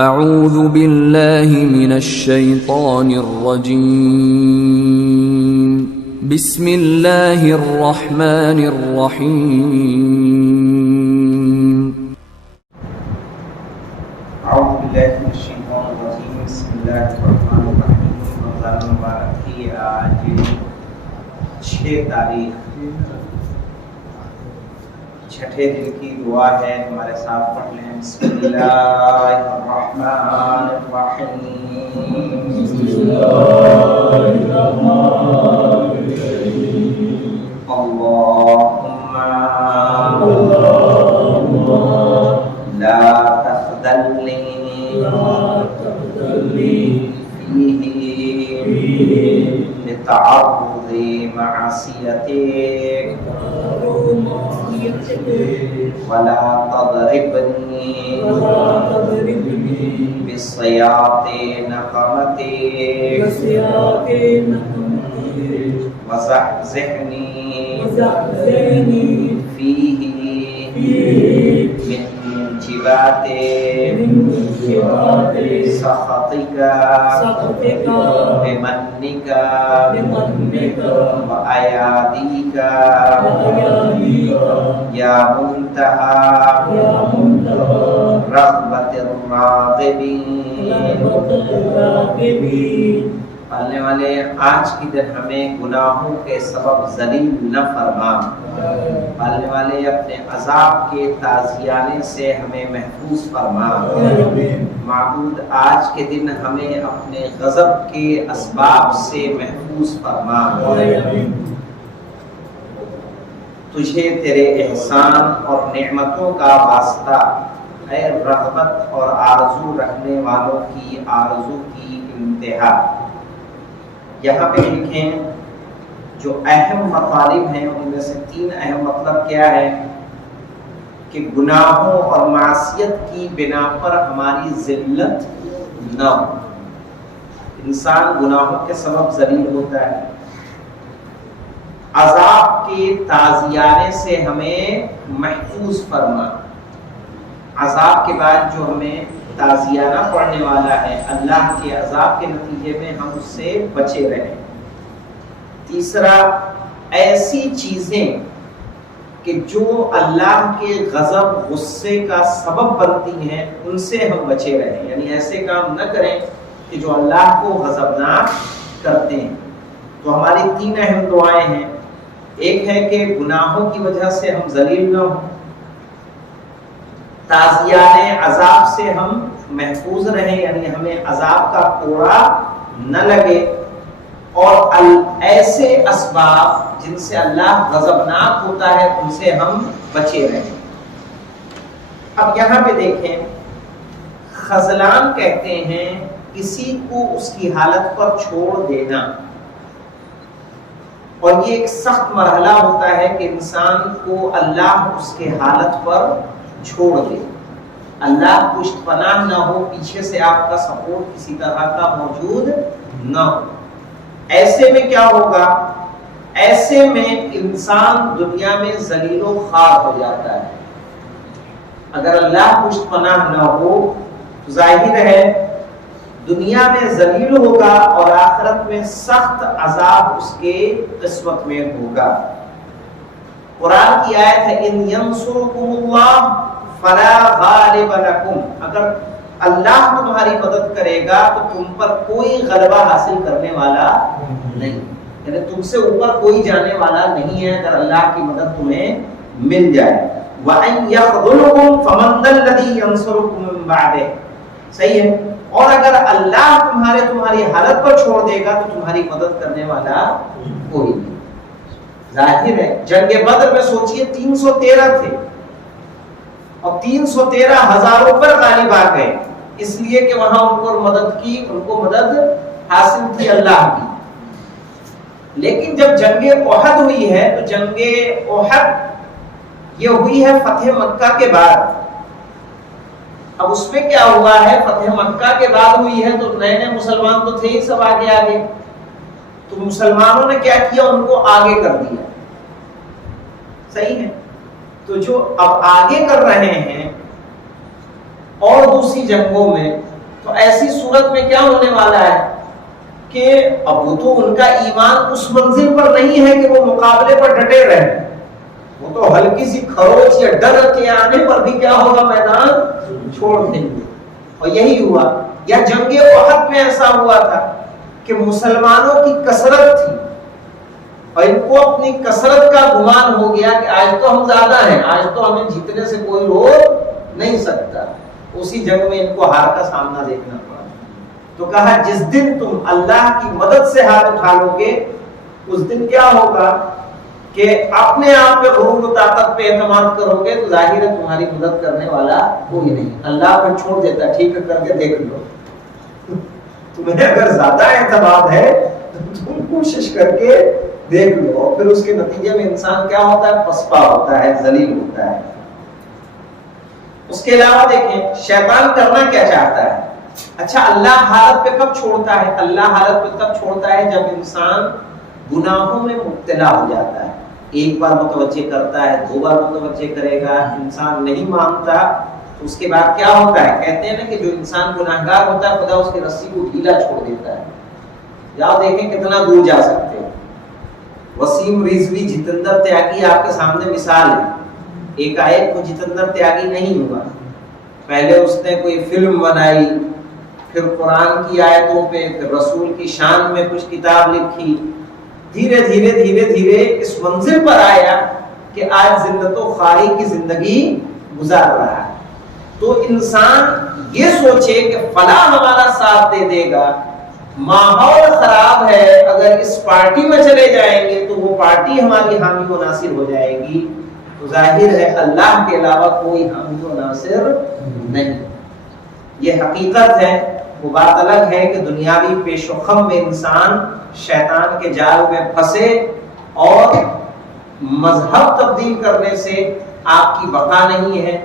اعوذ باللہ من الشیطان الرجیم بسم اللہ الرحمن الرحیم اعوذ باللہ من الشیطان الرجیم بسم اللہ الرحمن الرحیم۔ رمضان مبارک کی آج 6 تاریخ، چھٹے دن کی دعا ہے، ہمارے ساتھ پڑھ لیں۔ بسم اللہ الرحمن الرحیم، بسم اللہ الرحمن الرحیم، اللہم لا تخذلنی فیہ لتعرض معصیتک ولا تضربنی بسیاط نقمتک وزحزحنی فیہ من جبات سخطک بمنک وایادیک یا منتہی رغبت الراغبین۔ پالنے والے آج کی دن ہمیں گناہوں کے سبب ذلیل نہ فرما، پالنے والے اپنے عذاب کے تازیانے سے ہمیں محفوظ فرما۔ معبود آج کے دن ہمیں اپنے غضب کے اسباب سے محفوظ فرما۔ تجھے تیرے احسان اور نعمتوں کا واسطہ، اے رغبت اور آرزو رکھنے والوں کی آرزو کی انتہا۔ یہاں پہ لکھیں جو اہم مطالب ہیں ان میں سے 3 اہم مطلب کیا ہے کہ گناہوں اور معصیت کی بنا پر ہماری ذلت نہ ہو۔ انسان گناہوں کے سبب ذلیل ہوتا ہے، عذاب کے تازیانے سے ہمیں محفوظ فرما۔ عذاب کے بعد جو ہمیں تازیانہ پڑنے والا ہے، اللہ کے عذاب کے نتیجے میں ہم اس سے بچے رہیں۔ تیسرا، ایسی چیزیں کہ جو اللہ کے غضب غصے کا سبب بنتی ہیں ان سے ہم بچے رہیں، یعنی ایسے کام نہ کریں کہ جو اللہ کو غضبناک کرتے ہیں۔ تو ہماری 3 اہم دعائیں ہیں۔ ایک ہے کہ گناہوں کی وجہ سے ہم ذلیل نہ ہوں، تازیانے عذاب سے ہم محفوظ رہیں، یعنی ہمیں عذاب کا کوڑا نہ لگے، اور ایسے اسباب جن سے اللہ غضبناک ہوتا ہے ان سے ہم بچے رہیں۔ اب یہاں پہ دیکھیں، خذلان کہتے ہیں کسی کو اس کی حالت پر چھوڑ دینا، اور یہ ایک سخت مرحلہ ہوتا ہے کہ انسان کو اللہ اس کے حالت پر چھوڑ دے، اللہ پشت پناہ نہ ہو، پیچھے سے آپ کا سپورٹ کسی طرح کا موجود نہ ہو۔ ایسے میں کیا ہوگا؟ ایسے میں انسان دنیا میں ذلیل و خوار ہو جاتا ہے۔ اگر اللہ پشت پناہ نہ ہو تو ظاہر ہے دنیا میں ذلیل ہوگا اور آخرت میں سخت عذاب اس کے قسمت میں ہوگا۔ قرآن کی آیت ہے ان ینصرکم اللہ فلا غالب لکم، اگر اللہ تمہاری مدد کرے گا تو تم پر کوئی غلبہ حاصل کرنے والا نہیں، یعنی تم سے اوپر کوئی جانے والا نہیں ہے اگر اللہ کی مدد تمہیں مل جائے۔ وَأَن يَخْذُلْكُمْ فَمَنْ ذَا الَّذِي يَنصُرُكُم مِّن بَعْدِهِ، صحیح ہے۔ اور اگر اللہ تمہاری حالت پر چھوڑ دے گا تو تمہاری مدد کرنے والا کوئی نہیں۔ ظاہر ہے جنگ بدر میں سوچئے 313 تھے اور 313 ہزاروں پر غالب آ گئے، اس لیے کہ وہاں ان کو مدد حاصل تھی اللہ کی۔ لیکن جب جنگ احد ہوئی ہے تو جنگ احد یہ ہوئی ہے فتح مکہ کے بعد۔ اب اس میں کیا ہوا ہے، فتح مکہ کے بعد ہوئی ہے تو نئے نئے مسلمان تو تھے ہی سب آگے آگے، تو مسلمانوں نے کیا کیا، ان کو آگے کر دیا۔ صحیح ہے، تو جو اب آگے کر رہے ہیں اور دوسری جنگوں میں تو ایسی صورت میں کیا ہونے والا ہے کہ اب وہ تو ان کا ایمان اس منزل پر نہیں ہے کہ وہ مقابلے پر ڈٹے رہے، وہ تو ہلکی سی خروچ یا ڈر کے آنے پر بھی کیا ہوگا، میدان چھوڑ دیں گے۔ اور یہی ہوا، یا جنگ احد میں ایسا ہوا تھا کہ مسلمانوں کی کثرت تھی اور ان کو اپنی کثرت کا گمان ہو گیا کہ آج تو ہم زیادہ ہیں، آج تو ہمیں جیتنے سے کوئی روک نہیں سکتا۔ اسی جنگ میں ان کو ہار کا سامنا دیکھنا پڑا۔ تو کہا جس دن تم اللہ کی مدد سے ہاتھ اٹھا لو گے، اس دن کیا ہوگا کہ اپنے آپ پہ غرور و طاقت پہ اعتماد کرو گے تو ظاہر ہے تمہاری مدد کرنے والا کوئی نہیں، اللہ پہ چھوڑ دیتا ہے، ٹھیک ہے کر کے دیکھ لو۔ تمہیں اگر زیادہ اعتماد ہے تو تم کوشش کر کے دیکھ لو، پھر اس کے نتیجے میں انسان کیا ہوتا ہے، پسپا ہوتا ہے، ذلیل ہوتا ہے۔ اس کے علاوہ دیکھیں شیطان کرنا کیا چاہتا ہے۔ اچھا اللہ حالت پہ کب چھوڑتا ہے؟ اللہ حالت پہ تب چھوڑتا ہے جب انسان گناہوں میں مبتلا ہو جاتا ہے۔ ایک بار متوجہ کرتا ہے، دو بار متوجہ کرے گا، انسان نہیں مانتا تو اس کے بعد کیا ہوتا ہے، کہتے ہیں نا کہ جو انسان گناہگار ہوتا ہے خدا اس کی رسی کو ڈھیلا چھوڑ دیتا ہے۔ جاؤ دیکھیں کتنا دور جا سکتے ہیں۔ وسیم رضوی جتندر تیاگی آپ کے سامنے مثال ہے۔ ایک آیت کو جتندر تیاگی نہیں ہوا، پہلے اس نے کوئی فلم بنائی، پھر قرآن کی آیتوں پہ، پھر رسول کی شان میں کچھ کتاب لکھی، دھیرے دھیرے دھیرے دھیرے اس منزل پر آیا کہ آج زندت و خاری کی زندگی گزار رہا ہے۔ تو انسان یہ سوچے کہ فلاں ہمارا ساتھ دے دے گا، ماحول خراب ہے، اگر اس پارٹی میں چلے جائیں گے تو وہ پارٹی ہماری حامی و ناصر ہو جائے گی، تو ظاہر ہے اللہ کے علاوہ کوئی حامی و ناصر نہیں۔ یہ حقیقت ہے۔ وہ بات الگ ہے کہ دنیاوی پیش و خم میں انسان شیطان کے جال میں پھنسے اور مذہب تبدیل کرنے سے آپ کی بقا نہیں ہے۔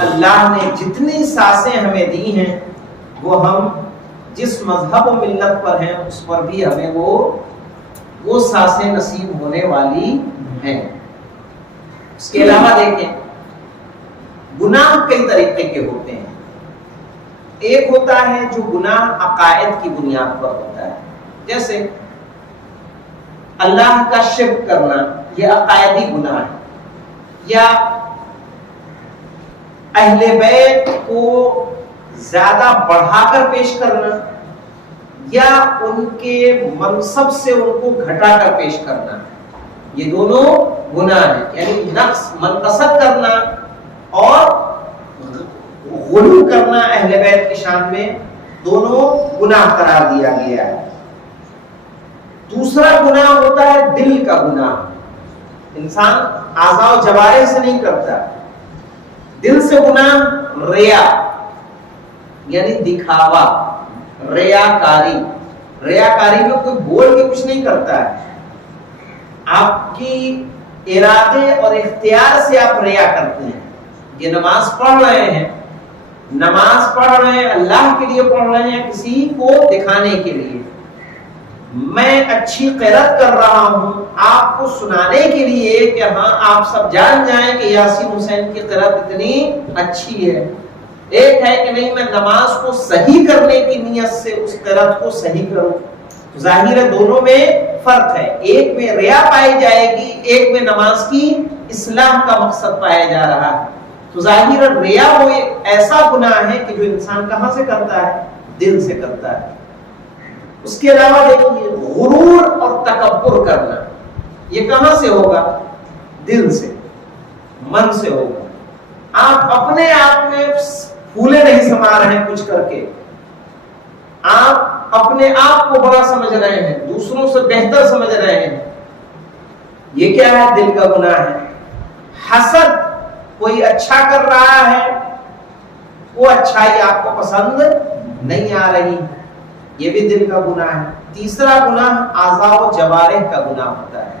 اللہ نے جتنی سانسیں ہمیں دی ہیں وہ ہم جس مذہب و ملت پر ہیں اس پر بھی ہمیں وہ سانسیں نصیب ہونے والی ہیں۔ اس کے علاوہ دیکھیں گناہ کئی طریقے کے ہوتے ہیں۔ ایک ہوتا ہے جو گناہ عقائد کی بنیاد پر ہوتا ہے، جیسے اللہ کا شرک کرنا، یہ عقائدی گناہ ہے، یا اہل بیت کو زیادہ بڑھا کر پیش کرنا، یا ان کے منصب سے ان کو گھٹا کر پیش کرنا، یہ دونوں گناہ ہیں۔ یعنی نقص منقصد کرنا اور غلو کرنا اہل بیت کی شان میں، دونوں گناہ قرار دیا گیا ہے۔ دوسرا گناہ ہوتا ہے دل کا گناہ، انسان اعضاء و جوارح سے نہیں کرتا، دل سے گناہ ریا یعنی دکھاوا، ریاکاری۔ ریاکاری میں کوئی بول کے کچھ نہیں کرتا ہے، آپ کی ارادے اور اختیار سے آپ ریا کرتے ہیں۔ یہ نماز پڑھ رہے ہیں، نماز پڑھ رہے ہیں اللہ کے لیے پڑھ رہے ہیں، کسی کو دکھانے کے لیے۔ میں اچھی قرات کر رہا ہوں آپ کو سنانے کے لیے کہ ہاں آپ سب جان جائیں کہ یاسین حسین کی قرات اتنی اچھی ہے۔ ایک ہے کہ نہیں میں نماز کو صحیح کرنے کی نیت سے اس قرات کو صحیح کروں، ظاہر ہے دونوں میں فرق ہے، ایک میں ریا پائی جائے گی، ایک میں نماز کی اصلاح کا مقصد پایا جا رہا ہے۔ تو ظاہر ریا وہ ایسا گناہ ہے کہ جو انسان کہاں سے کرتا ہے، دل سے کرتا ہے۔ اس کے علاوہ دیکھیے غرور اور تکبر کرنا، یہ کہاں سے ہوگا، دل سے، من سے ہوگا۔ آپ اپنے آپ میں پھولے نہیں سما رہے ہیں کچھ کر کے، آپ اپنے آپ کو بڑا سمجھ رہے ہیں، دوسروں سے بہتر سمجھ رہے ہیں، یہ کیا ہے، دل کا گناہ ہے۔ حسد، کوئی اچھا کر رہا ہے، وہ اچھائی آپ کو پسند نہیں آ رہی، یہ بھی دل کا گناہ ہے۔ تیسرا گناہ اعضاء و جوارح کا گناہ ہوتا ہے،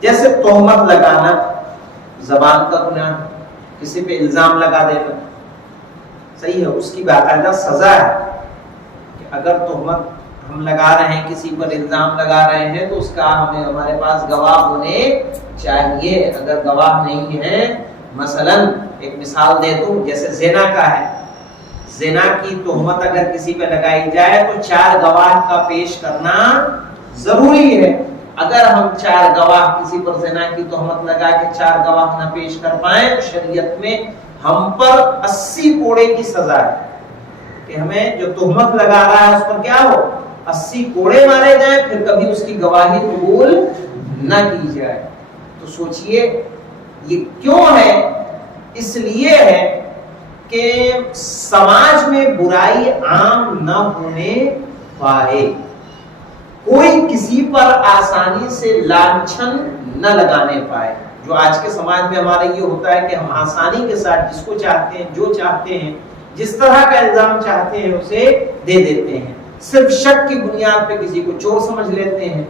جیسے تہمت لگانا، زبان کا گناہ، کسی پہ الزام لگا دینا، صحیح ہے، اس کی باقاعدہ سزا ہے کہ اگر تہمت ہم لگا رہے ہیں، کسی پر الزام لگا رہے ہیں تو اس کا ہمارے پاس گواہ ہونے چاہیے۔ اگر گواہ نہیں ہے، مثلا ایک مثال دے دوں، جیسے زنا کا ہے، زنا کی تہمت اگر کسی پہ لگائی جائے تو 4 گواہ کا پیش کرنا ضروری ہے. اگر ہم 4 گواہ کسی پر زنا کی تہمت لگا کے 4 گواہ نہ پیش کر پائیں تو شریعت میں ہم پر 80 کوڑے کی سزا ہے کہ ہمیں جو تہمت لگا رہا ہے اس پر کیا ہو 80 کوڑے مارے جائیں, پھر کبھی اس کی گواہی قبول نہ کی جائے. تو سوچئے یہ کیوں ہے؟ اس لیے ہے کہ سماج میں برائی عام نہ ہونے پائے, کوئی کسی پر آسانی سے لانچھن نہ لگانے پائے. جو آج کے سماج میں ہمارا یہ ہوتا ہے کہ ہم آسانی کے ساتھ جس کو چاہتے ہیں, جو چاہتے ہیں, جس طرح کا الزام چاہتے ہیں اسے دے دیتے ہیں. صرف شک کی بنیاد پہ کسی کو چور سمجھ لیتے ہیں,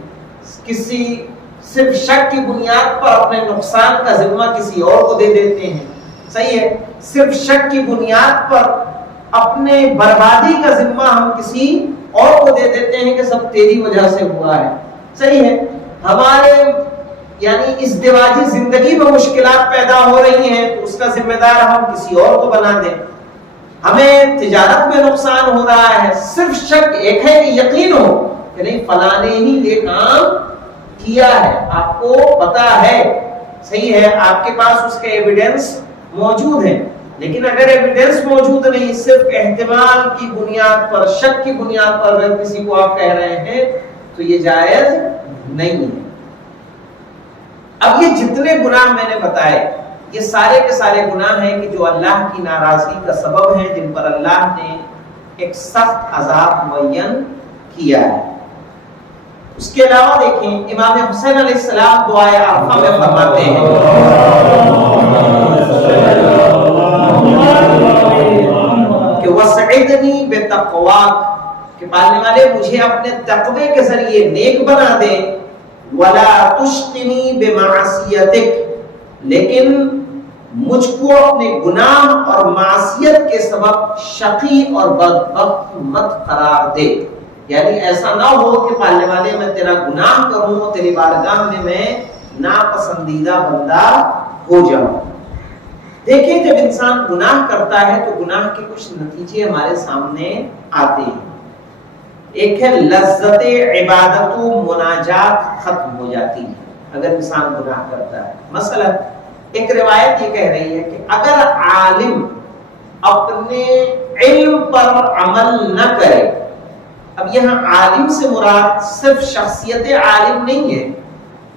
صرف شک کی بنیاد پر اپنے نقصان کا ذمہ کسی اور کو دے دیتے ہیں. صحیح ہے, صرف شک کی بنیاد پر اپنے بربادی کا ذمہ ہم کسی اور کو دے دیتے ہیں کہ سب تیری وجہ سے ہوا ہے. صحیح ہے, ہمارے یعنی ازدواجی زندگی میں مشکلات پیدا ہو رہی ہیں تو اس کا ذمہ دار ہم کسی اور کو بنا دیں. ہمیں تجارت میں نقصان ہو رہا ہے, صرف شک ایک ہے کہ یقین ہو کہ نہیں فلاں نے ہی یہ کام کیا ہے, آپ کو پتا ہے, صحیح ہے, آپ کے پاس اس کے ایویڈنس موجود ہیں. لیکن اگر ایویڈنس موجود نہیں, صرف احتمال کی بنیاد پر, شک کی بنیاد پر اگر کسی کو آپ کہہ رہے ہیں تو یہ جائز نہیں ہے. اب یہ جتنے گناہ میں نے بتائے یہ سارے کے سارے گناہ ہیں کہ جو اللہ کی ناراضگی کا سبب ہیں, جن پر اللہ نے ایک سخت عذاب معین کیا ہے. اس کے علاوہ دیکھیں امام حسین علیہ السلام دعائے عرفہ میں فرماتے ہیں کہ وسعدنی بتقواک, کہ پالنے والے مجھے اپنے تقوی کے ذریعے نیک بنا دے, ولا تشقنی بمعصیتک, لیکن مجھ کو اپنے گناہ اور معصیت کے سبب شقی اور بدبخت مت قرار دے. یعنی ایسا نہ ہو کہ پالنے والے میں تیرا گناہ کروں, تیری بارگاہ میں ناپسندیدہ بندہ ہو جاؤں. دیکھیں جب انسان گناہ کرتا ہے تو گناہ کے کچھ نتیجے ہمارے سامنے آتے ہیں. ایک ہے لذت عبادت و مناجات ختم ہو جاتی ہے اگر انسان گناہ کرتا ہے. مثلا ایک روایت یہ کہہ رہی ہے کہ اگر عالم اپنے علم پر عمل نہ کرے, اب یہاں عالم سے مراد صرف شخصیت عالم نہیں ہے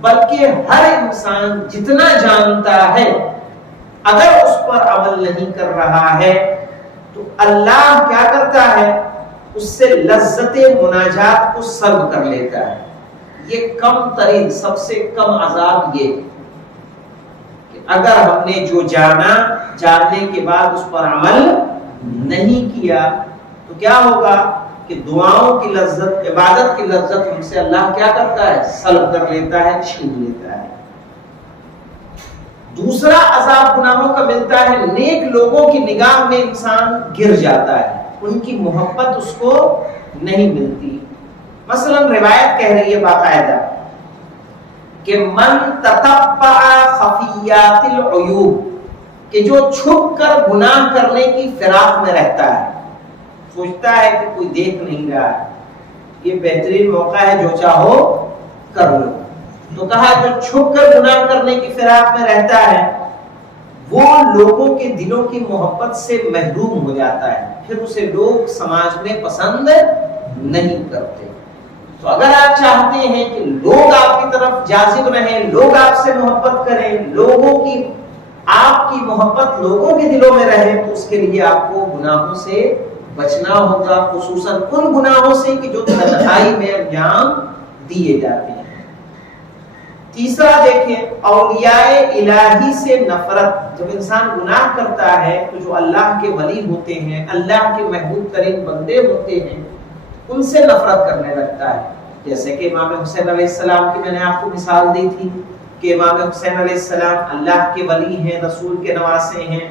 بلکہ ہر انسان جتنا جانتا ہے اگر اس پر عمل نہیں کر رہا ہے تو اللہ کیا کرتا ہے, اس سے لذت مناجات کو سلب کر لیتا ہے. یہ کم ترین سب سے کم عذاب یہ کہ اگر ہم نے جو جانا, جاننے کے بعد اس پر عمل نہیں کیا تو کیا ہوگا کہ دعاؤں کی لذت, عبادت کی لذت ہم سے اللہ کیا کرتا ہے, سلب کر لیتا ہے, چھین لیتا ہے. دوسرا عذاب گناہوں کا ملتا ہے, نیک لوگوں کی نگاہ میں انسان گر جاتا ہے, ان کی محبت اس کو نہیں ملتی. مثلا روایت کہہ رہی ہے باقاعدہ کہ من تتبع خفیات العیوب, کہ جو چھپ کر گناہ کرنے کی فراق میں رہتا ہے, سوچتا ہے کہ کوئی دیکھ نہیں رہا ہے, یہ بہترین موقع ہے جو چاہو کر لو. تو کہا جو چھپ کر گناہ کرنے کی فراق میں رہتا ہے وہ لوگوں کے دلوں کی محبت سے محروم ہو جاتا ہے, پھر اسے لوگ سماج میں پسند نہیں کرتے. تو اگر آپ چاہتے ہیں کہ لوگ آپ کی طرف جاذب رہیں, لوگ آپ سے محبت کریں, لوگوں کی آپ کی محبت لوگوں کے دلوں میں رہے, تو اس کے لیے آپ کو گناہوں سے بچنا ہوگا, خصوصاً ان گناہوں سے کہ جو تنہائی میں انجام دیے جاتے ہیں. تیسرا دیکھیں اولیاء الہی سے نفرت. جب انسان گناہ کرتا ہے تو جو اللہ کے ولی ہوتے ہیں, اللہ کے محبوب ترین بندے ہوتے ہیں, ان سے نفرت کرنے لگتا ہے. جیسے کہ امام حسین علیہ السلام کی میں نے آپ کو مثال دی تھی کہ امام حسین علیہ السلام اللہ کے ولی ہیں, رسول کے نواسے ہیں,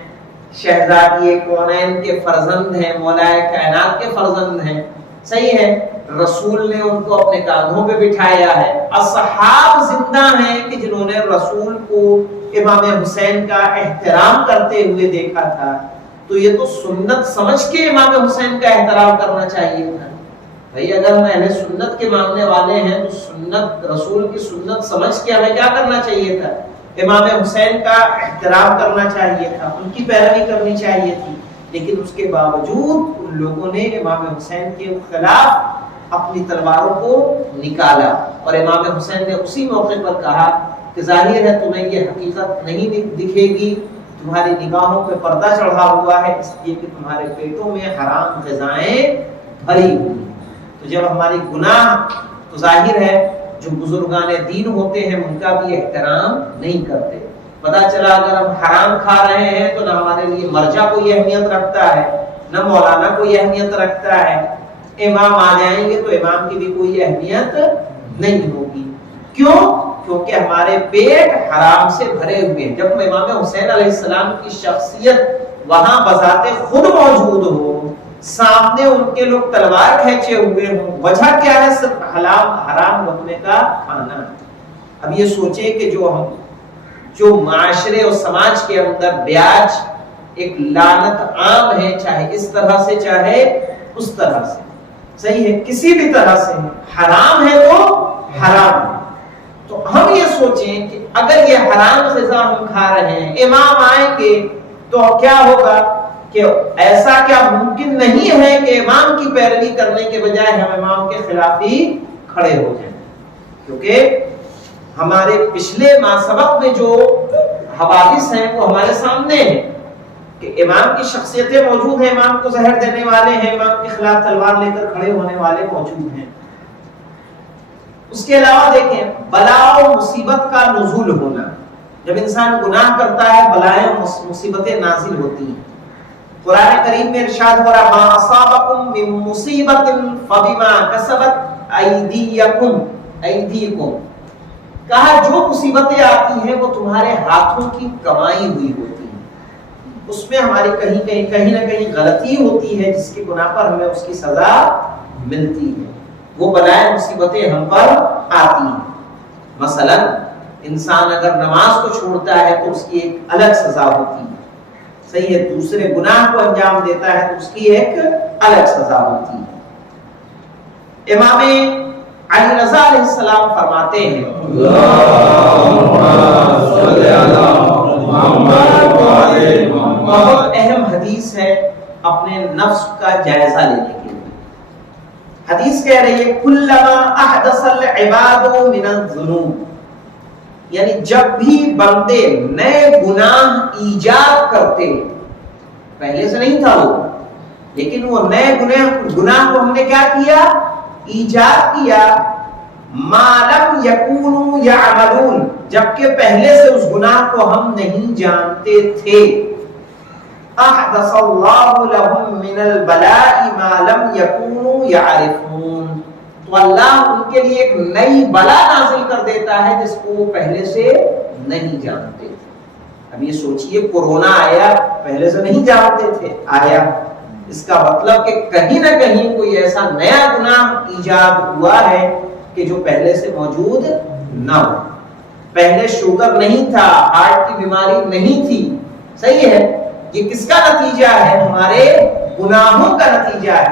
شہزادی کونین کے فرزند ہیں, مولا کائنات کے فرزند ہیں. صحیح ہے, رسول نے ان کو اپنے کاندھوں پہ بٹھایا ہے. اصحاب زندہ ہیں کہ جنہوں نے رسول کو, امام حسین کا احترام کرتے ہوئے دیکھا تھا. تو یہ تو سنت سمجھ کے امام حسین کا احترام کرنا چاہیے تھا. بھائی اگر ہم اہل سنت کے ماننے والے ہیں تو سنت رسول کی سنت سمجھ کے ہمیں کیا کرنا چاہیے تھا؟ امام حسین کا احترام کرنا چاہیے تھا، ان کی پیروی کرنی چاہیے تھی. لیکن اس کے باوجود ان لوگوں نے امام حسین کے خلاف اپنی تلواروں کو نکالا، اور امام حسین نے اسی موقع پر کہا کہ ظاہر ہے تمہیں یہ حقیقت نہیں دکھے گی، تمہاری نگاہوں پہ پردہ چڑھا ہوا ہے، اس لیے کہ تمہارے پیٹوں میں حرام غذائیں بھری ہوئی. تو جب ہماری گناہ، تو ظاہر ہے جو بزرگان دین ہوتے ہیں ان کا بھی احترام نہیں کرتے. پتا چلا اگر ہم حرام کھا رہے ہیں تو نہ ہمارے لیے مرجع کوئی اہمیت رکھتا ہے، نہ مولانا کوئی اہمیت رکھتا ہے. امام آ جائیں گے تو امام کی بھی کوئی اہمیت نہیں ہوگی. کیوں؟ کیونکہ ہمارے پیٹ حرام سے بھرے ہوئے ہیں. جب امام حسین علیہ السلام کی شخصیت وہاں بذات خود موجود ہو، سامنے ان کے لوگ تلوار کھینچے ہوئے ہوں، وجہ کیا ہے؟ صرف حرام لقمے کا کھانا. اب یہ سوچیں کہ جو معاشرے اور سماج کے اندر بیاج ایک لعنت عام ہے، چاہے اس طرح سے چاہے اس طرح سے، صحیح ہے، کسی بھی طرح سے حرام ہے تو حرام ہے. تو ہم یہ سوچیں کہ اگر یہ حرام غذا ہم کھا رہے ہیں، امام آئیں گے تو کیا ہوگا؟ کہ ایسا کیا ممکن نہیں ہے کہ امام کی پیروی کرنے کے بجائے ہم امام کے خلاف ہی کھڑے ہو جائیں؟ کیونکہ ہمارے پچھلے سبق میں جو حوادث ہیں وہ ہمارے سامنے ہیں کہ امام کی شخصیتیں موجود ہیں، امام کو زہر دینے والے ہیں، امام کے خلاف تلوار لے کر کھڑے ہونے والے موجود ہیں. اس کے علاوہ دیکھیں بلا و مصیبت کا نزول ہونا. جب انسان گناہ کرتا ہے بلائیں مصیبتیں نازل ہوتی ہیں. قرآن کریم میں ارشاد ہو رہا ما اصابکم من مصیبت فبما کسبت ایدیکم، کہا جو مصیبتیں آتی ہیں وہ تمہارے ہاتھوں کی کمائی ہوئی ہوتی ہیں. اس میں ہماری کہیں نہ کہیں غلطی ہوتی ہے جس کی گناہ پر ہمیں اس کی سزا ملتی ہے. وہ بلائیں مصیبتیں ہم پر آتی ہیں. مثلا انسان اگر نماز کو چھوڑتا ہے تو اس کی ایک الگ سزا ہوتی ہے، صحیح ہے، دوسرے گناہ کو انجام دیتا ہے تو اس کی ایک الگ سزا ہوتی ہے. امام علی رضا علیہ السلام فرماتے ہیں بہت اہم حدیث ہے اپنے نفس کا جائزہ لینے کے لیے. حدیث کہہ رہی ہے کلما احدث العباد من الذنوب، یعنی جب بھی بندے نئے گناہ ایجاد کرتے، پہلے سے نہیں تھا وہ، لیکن وہ نئے گناہ کو ہم نے کیا کیا؟ ایجاد کیا. ما لم یکونوا یعملون، جبکہ پہلے سے اس گناہ کو ہم نہیں جانتے تھے. احدث اللہ لهم من البلاء ما لم یکونوا یعرفون، تو اللہ ان کے لیے ایک نئی بلا نازل کر دیتا ہے جس کو وہ پہلے سے نہیں جانتے تھے. اب یہ سوچئے کورونا آیا، پہلے سے نہیں جانتے تھے، آیا، اس کا مطلب کہ کہیں نہ کہیں کوئی ایسا نیا گناہ ایجاد ہوا ہے کہ جو پہلے سے موجود نہ ہو. پہلے شوگر نہیں تھا، ہارٹ کی بیماری نہیں تھی، صحیح ہے. یہ کس کا نتیجہ ہے؟ ہمارے گناہوں کا نتیجہ ہے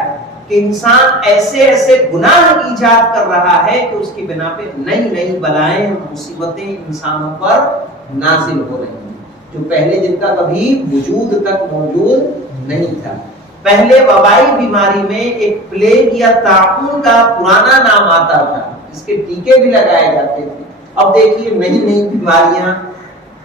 کہ انسان ایسے ایسے گناہ ایجاد کر رہا ہے کہ اس کی بنا پہ نئی نئی بلائیں مصیبتیں انسانوں پر نازل ہو رہی ہیں جو پہلے جن کا کبھی وجود تک موجود نہیں تھا. پہلے وبائی بیماری میں ایک پلیگ یا طاعون کا پرانا نام آتا تھا، اس کے ٹیکے بھی لگائے جاتے تھے. اب دیکھیے نئی نئی بیماریاں،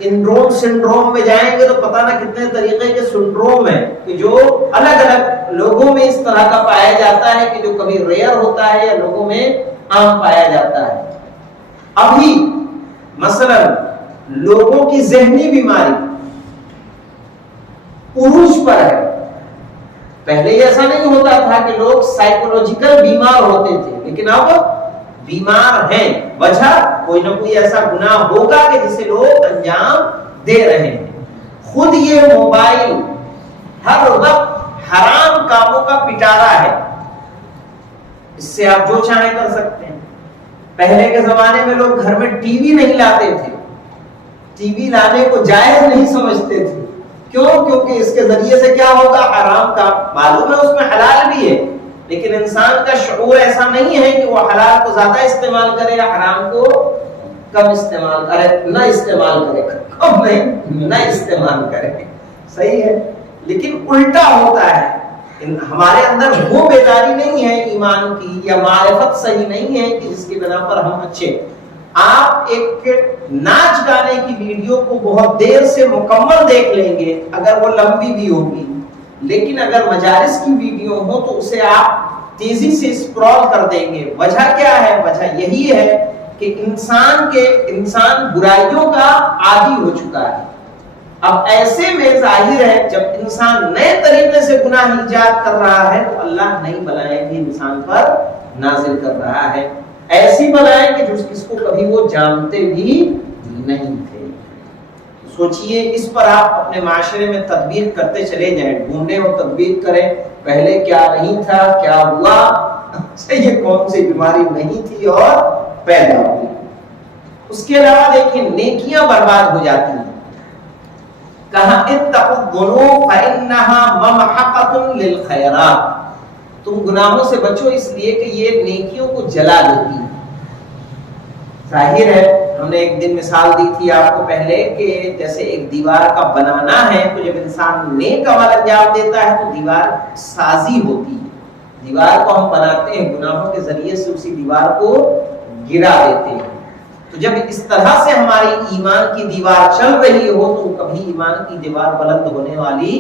انڈروم سنڈروم میں جائیں گے تو پتہ نہ کتنے طریقے کے سنڈروم ہیں کہ جو الگ الگ لوگوں میں اس طرح کا پایا جاتا ہے کہ جو کبھی ریئر ہوتا ہے یا لوگوں میں عام پایا جاتا ہے. ابھی مثلا لوگوں کی ذہنی بیماری عروج پر ہے. پہلے ایسا نہیں ہوتا تھا کہ لوگ سائیکولوجیکل بیمار ہوتے تھے، لیکن اب بیمار ہیں. وجہ کوئی نہ کوئی ایسا گناہ ہوگا کہ جسے لوگ انجام دے رہے ہیں. خود یہ موبائل ہر وقت حرام کاموں کا پٹارا ہے، اس سے آپ جو چاہیں کر سکتے ہیں. پہلے کے زمانے میں لوگ گھر میں ٹی وی نہیں لاتے تھے، ٹی وی لانے کو جائز نہیں سمجھتے تھے. کیوں؟ کیونکہ اس کے ذریعے سے کیا ہوگا؟ حرام کا معلوم ہے، اس میں حلال بھی ہے، لیکن انسان کا شعور ایسا نہیں ہے کہ وہ حلال کو زیادہ استعمال کرے یا حرام کو کم استعمال کرے، نہ استعمال کرے، کم نہیں، نہ استعمال کرے، صحیح ہے۔ لیکن الٹا ہوتا ہے، ہمارے اندر وہ بیداری نہیں ہے ایمان کی، یا معرفت صحیح نہیں ہے کہ جس کی بنا پر ہم اچھے۔ آپ ایک ناچ گانے کی ویڈیو کو بہت دیر سے مکمل دیکھ لیں گے اگر وہ لمبی بھی ہوگی، لیکن اگر مجالس کی ویڈیو ہو تو اسے آپ تیزی سے اسکرول کر دیں گے۔ وجہ کیا ہے؟ وجہ یہی ہے کہ انسان برائیوں کا عادی ہو چکا ہے۔ اب ایسے میں ظاہر ہے جب انسان نئے طریقے سے گناہ ایجاد کر رہا ہے تو اللہ نئی بلائیں بھی انسان پر نازل کر رہا ہے، ایسی بلائیں کہ جس کو کبھی وہ جانتے بھی نہیں تھے۔ سوچئے اس پر آپ اپنے معاشرے میں تطبیق کرتے چلے جائیں، ڈھونڈیں اور تطبیق کریں، پہلے کیا نہیں تھا، کیا ہوا، یہ کون سی بیماری نہیں تھی اور پیدا ہوئی۔ اس کے علاوہ دیکھیں نیکیاں برباد ہو جاتی ہیں۔ کہا اتقوا الذنوب فإنها ممحقة للخيرات، تم گناہوں سے بچو اس لیے کہ یہ نیکیوں کو جلا دیتی ہے۔ ظاہر ہے، ہم نے ایک دن مثال دی تھی آپ کو پہلے کہ جیسے ایک دیوار کا بنانا ہے تو جب انسان نیک عمل انجام دیتا ہے تو دیوار سازی ہوتی ہے، دیوار کو ہم بناتے ہیں گناہوں کے ذریعے سے، اسی دیوار کو گرا دیتے ہیں۔ تو جب اس طرح سے ہماری ایمان کی دیوار چل رہی ہو تو کبھی ایمان کی دیوار بلند ہونے والی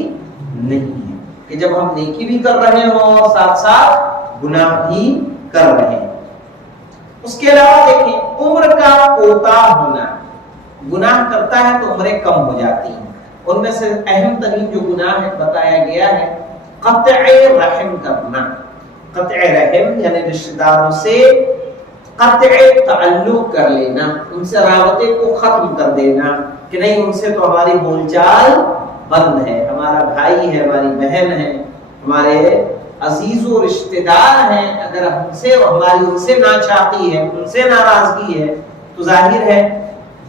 نہیں ہے، کہ جب ہم نیکی بھی کر رہے ہوں اور ساتھ ساتھ گناہ بھی کر رہے ہیں۔ اس کے علاوہ دیکھیں عمر کا کوتا ہونا، گناہ کرتا ہے تو عمریں کم ہو جاتی ہیں۔ ان میں سے اہم ترین جو گناہ ہے بتایا گیا ہے قطع رحم کرنا۔ قطع رحم یعنی رشتہ داروں سے قطع تعلق کر لینا، ان سے رابطے کو ختم کر دینا کہ نہیں ان سے تو ہماری بول چال بند ہے، ہمارا بھائی ہے، ہماری بہن ہے، ہمارے عزیز و رشتہ دار ہیں، اگر ہم سے ہماری ان سے ناچاقی ہے، ان سے ناراضگی ہے تو ظاہر ہے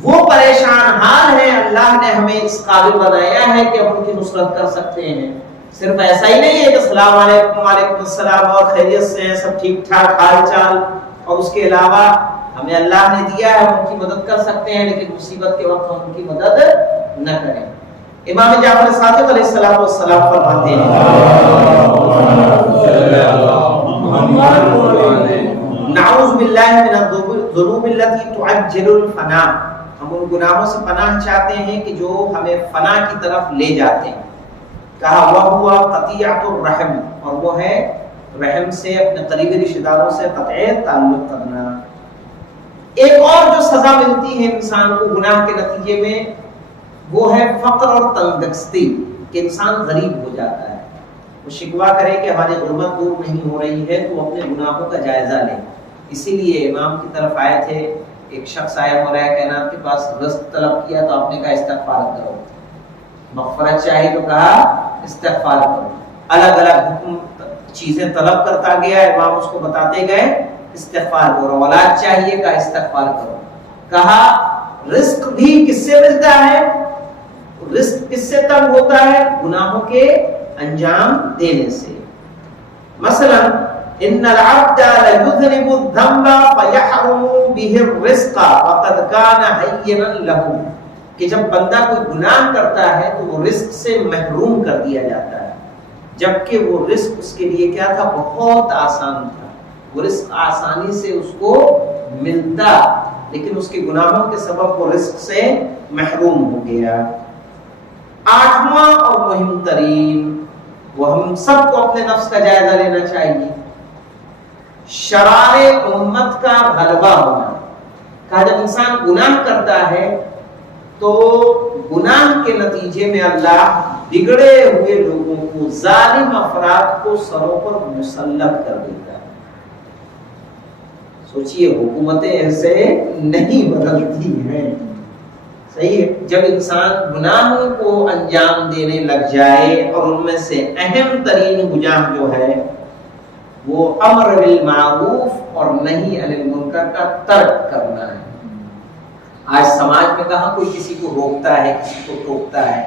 وہ پریشان حال ہے۔ اللہ نے ہمیں اس قابل بنایا ہے کہ ہم ان کی نصرت کر سکتے ہیں۔ صرف ایسا ہی نہیں ہے کہ السلام علیکم وعلیکم السلام اور خیریت سے ہیں، سب ٹھیک ٹھاک حال چال، اور اس کے علاوہ ہمیں اللہ نے دیا ہے ہم ان کی مدد کر سکتے ہیں، لیکن مصیبت کے وقت ہم ان کی مدد نہ کریں۔ امام جعفر صادق علیہ السلام فرماتے ہیں نعوذ باللہ من الذنوب التي تعجل الفناء، ہم ان گناہوں سے پناہ چاہتے ہیں کہ جو ہمیں فنا کی طرف لے جاتے ہیں۔ کہا وَهُوَ قَطِيعَةُ الرَّحِمِ، اور وہ ہے رحم سے، اپنے قریبی رشتہ داروں سے قطع تعلق کرنا۔ ایک اور جو سزا ملتی ہے انسان کو گناہ کے نتیجے میں وہ ہے فقر اور تنگ دستی، کہ انسان غریب ہو جاتا ہے، وہ شکوہ کرے کہ ہماری غربت دور نہیں ہو رہی ہے تو اپنے گناہوں کا جائزہ لے۔ اسی لیے امام کی طرف آئے تھے، ایک شخص آیا مولا کائنات کے پاس، رزق طلب کیا تو آپ نے کہا استغفار کرو، مغفرت چاہیے تو کہا استغفار کرو، الگ الگ حکم چیزیں طلب کرتا گیا، امام اس کو بتاتے گئے استغفار کرو، اولاد چاہیے کہا استغفار کرو، کہا رزق بھی کس سے ملتا ہے، رزق کس سے تنگ ہوتا ہے، گناہوں کے انجام دینے سے۔ مثلا ان العبد ليذنب الذنب فيحرم به الرزق وقد كان هينا له، کہ جب بندہ کوئی گناہ کرتا ہے تو وہ رزق سے محروم کر دیا جاتا ہے، جبکہ وہ رزق اس کے لیے کیا تھا، بہت آسان تھا، وہ رزق آسانی سے اس کو ملتا، لیکن اس کے گناہوں کے سبب وہ رزق سے محروم ہو گیا۔ آٹھواں اور مہم ترین، وہ ہم سب کو اپنے نفس کا جائزہ لینا چاہیے، شرار امت کا غلبہ ہونا۔ کہا جب انسان گناہ کرتا ہے تو گناہ کے نتیجے میں اللہ بگڑے ہوئے لوگوں کو، ظالم افراد کو سروں پر مسلط کر دیتا ہے۔ سوچئے حکومتیں ایسے نہیں بدلتی ہیں، صحیح ہے، جب انسان گناہوں کو انجام دینے لگ جائے، اور ان میں سے اہم ترین گناہ جو ہے وہ امر بالمعروف اور نہی عن المنکر کا ترک کرنا ہے۔ آج سماج میں کہاں کوئی کسی کو روکتا ہے، کسی کو ٹوکتا ہے،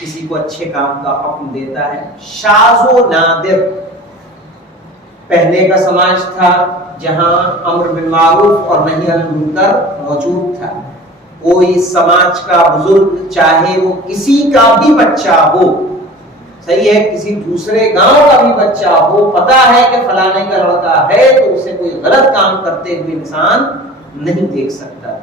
کسی کو اچھے کام کا حکم دیتا ہے. شاذ و نادر، پہلے کا سماج تھا جہاں امر بالمعروف اور نہی عن المنکر موجود تھا. کوئی سماج کا بزرگ، چاہے وہ کسی کا بھی بچہ ہو، صحیح ہے، کسی دوسرے گاؤں کا بھی بچہ ہو، پتا ہے کہ فلانے کا لڑکا ہے، تو اسے کوئی غلط کام کرتے ہوئے انسان نہیں دیکھ سکتا.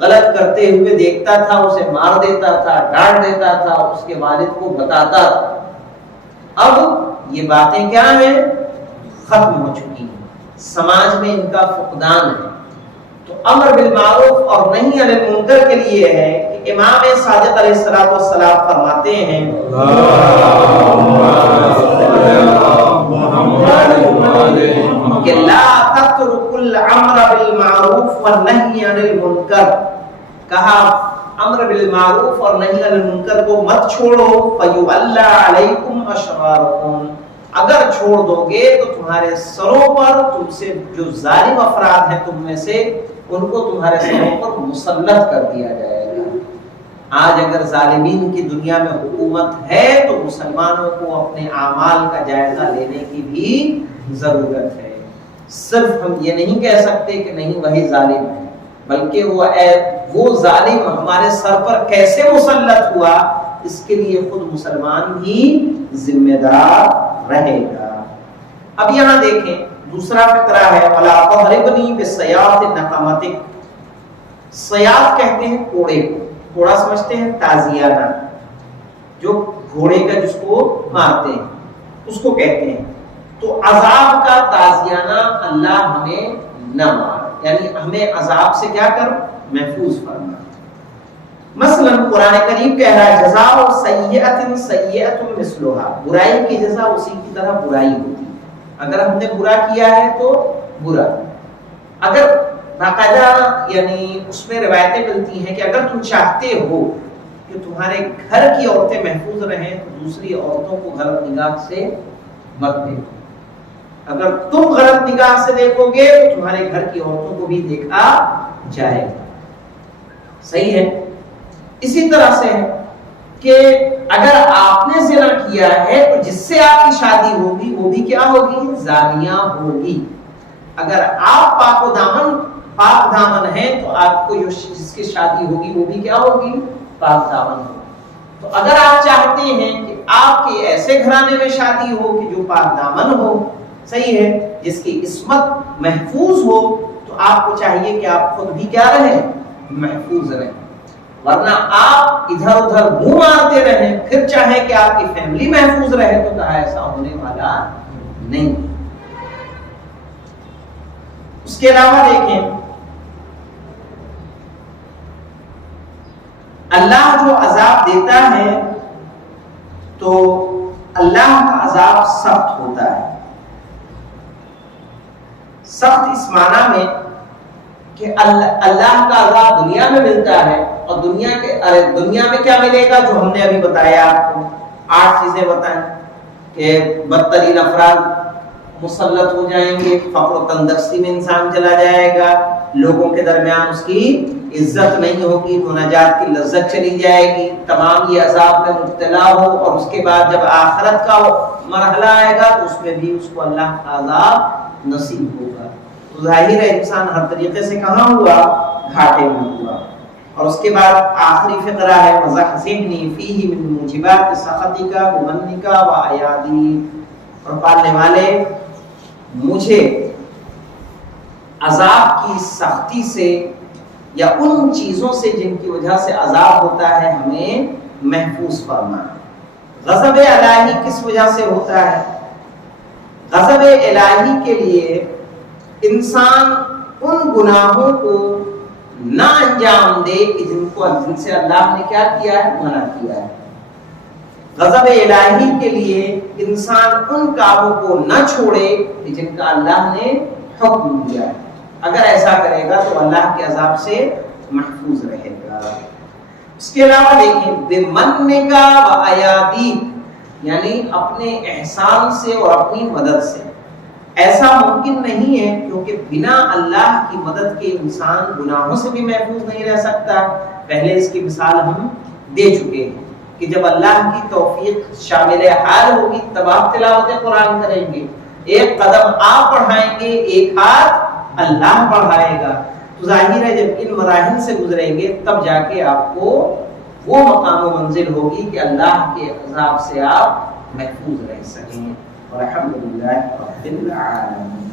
غلط کرتے ہوئے دیکھتا تھا، اسے مار دیتا تھا، ڈانٹ دیتا تھا، اس کے والد کو بتاتا تھا. اب یہ باتیں کیا ہیں؟ ختم ہو چکی ہیں، سماج میں ان کا فقدان ہے. تو امر بالمعروف اور نہی عن المنکر کے لیے ہے کہ امام صادق علیہ السلام فرماتے ہیں کہ لا تترک الامر بالمعروف والنہی عن المنکر. کہا امر بالمعروف اور نہی عن المنکر کو مت چھوڑو، فیولى علیکم اشرارکم، اگر چھوڑ دو گے تو تمہارے سروں پر، تم سے جو ظالم افراد ہیں تم میں سے، ان کو تمہارے سروں پر مسلط کر دیا جائے گا. آج اگر ظالمین کی دنیا میں حکومت ہے تو مسلمانوں کو اپنے اعمال کا جائزہ لینے کی بھی ضرورت ہے. صرف ہم یہ نہیں کہہ سکتے کہ نہیں وہی ظالم ہے، بلکہ وہ ظالم ہمارے سر پر کیسے مسلط ہوا، اس کے لیے خود مسلمان بھی ذمہ دار رہے گا. اب یہاں دیکھیں دوسرا فقرہ ہے وَلَا تَضْرِبْنِي بِالسَّيَاطِ نَقَمَتِكَ. سیاط کہتے ہیں کوڑے کو، کوڑا سمجھتے ہیں تازیانہ، جو گھوڑے کا جس کو مارتے ہیں اس کو کہتے ہیں. تو عذاب کا تازیانہ اللہ ہمیں نہ مار، یعنی ہمیں عذاب سے کیا کر محفوظ فرما. مثلا قرآن کریم کہہ رہا ہے جزاء سیئۃ سیئۃ مثلھا، برائی کی جزا اسی کی طرح برائی ہوتی ہے. اگر ہم نے برا کیا ہے تو برا. اگر باقاعدہ یعنی اس میں روایتیں ملتی ہیں کہ اگر تم چاہتے ہو کہ تمہارے گھر کی عورتیں محفوظ رہیں تو دوسری عورتوں کو غلط نگاہ سے مت دیکھو. اگر تم غلط نگاہ سے دیکھو گے تو تمہارے گھر کی عورتوں کو بھی دیکھا جائے گا. صحیح ہے. اسی طرح سے ہے کہ اگر آپ نے زنا کیا ہے تو جس سے آپ کی شادی ہوگی وہ بھی کیا ہوگی؟ زانیہ ہوگی. اگر آپ پاک دامن ہیں تو آپ کو جس کی شادی ہوگی وہ بھی کیا ہوگی؟ پاک دامن ہوگی. تو اگر آپ چاہتے ہیں کہ آپ کے ایسے گھرانے میں شادی ہو کہ جو پاک دامن ہو، صحیح ہے، جس کی عصمت محفوظ ہو، تو آپ کو چاہیے کہ آپ خود بھی کیا رہیں؟ محفوظ رہیں. ورنہ آپ ادھر ادھر منہ مارتے رہیں پھر چاہے کہ آپ کی فیملی محفوظ رہے، تو کہا ایسا ہونے والا نہیں. اس کے علاوہ دیکھیں اللہ جو عذاب دیتا ہے تو اللہ کا عذاب سخت ہوتا ہے. سخت اس معنی میں کہ اللہ کا عذاب دنیا میں ملتا ہے، اور دنیا میں کیا ملے گا جو ہم نے ابھی بتایا آپ کو 8 چیزیں بتائیں کہ بدترین افراد مسلط ہو جائیں گے، فقر و تندرستی میں انسان چلا جائے گا، لوگوں کے درمیان اس کی عزت نہیں ہوگی، مناجات کی لذت چلی جائے گی، تمام یہ عذاب میں مبتلا ہو، اور اس کے بعد جب آخرت کا مرحلہ آئے گا تو اس میں بھی اس کو اللہ کا عذاب نصیب ہوگا. تو ظاہر ہے انسان ہر طریقے سے کہاں ہوا؟ گھاٹے میں ہوا. اور اس کے بعد آخری فقرہ ہے وَزَحْزِحْنِي فِيهِ مِن مُوجِبَاتِ سَخَطِكَ بِمَنِّكَ وَعَيَادِي، اور پالنے والے مجھے عذاب کی سختی سے یا ان چیزوں سے جن کی وجہ سے عذاب ہوتا ہے ہمیں محفوظ فرما. غضب الہی کس وجہ سے ہوتا ہے؟ غضب الہی کے لیے انسان ان گناہوں کو نہ انجام دے کہ جن سے اللہ نے کیا کیا ہے؟ منع کیا ہے. غضب الہی کے لیے انسان ان کاموں کو نہ چھوڑے کہ جن کا اللہ نے حکم دیا ہے. اگر ایسا کرے گا تو اللہ کے عذاب سے محفوظ رہے گا. اس کے علاوہ دیکھیں بِمَنِّكَ وَعَيَادِي، یعنی اپنے احسان سے اور اپنی مدد سے. ایسا ممکن نہیں ہے کیونکہ بنا اللہ کی مدد کے انسان گناہوں سے بھی محفوظ نہیں رہ سکتا. پہلے اس کی مثال ہم دے چکے ہیں کہ جب اللہ کی توفیق شامل حال ہوگی تب آپ تلاوت قرآن کریں گے. ایک قدم آپ بڑھائیں گے، ایک ہاتھ اللہ بڑھائے گا. تو ظاہر ہے جب ان مراحل سے گزریں گے تب جا کے آپ کو وہ مقام و منزل ہوگی کہ اللہ کے عذاب سے آپ محفوظ رہ سکیں. والحمدللہ رب العالمین.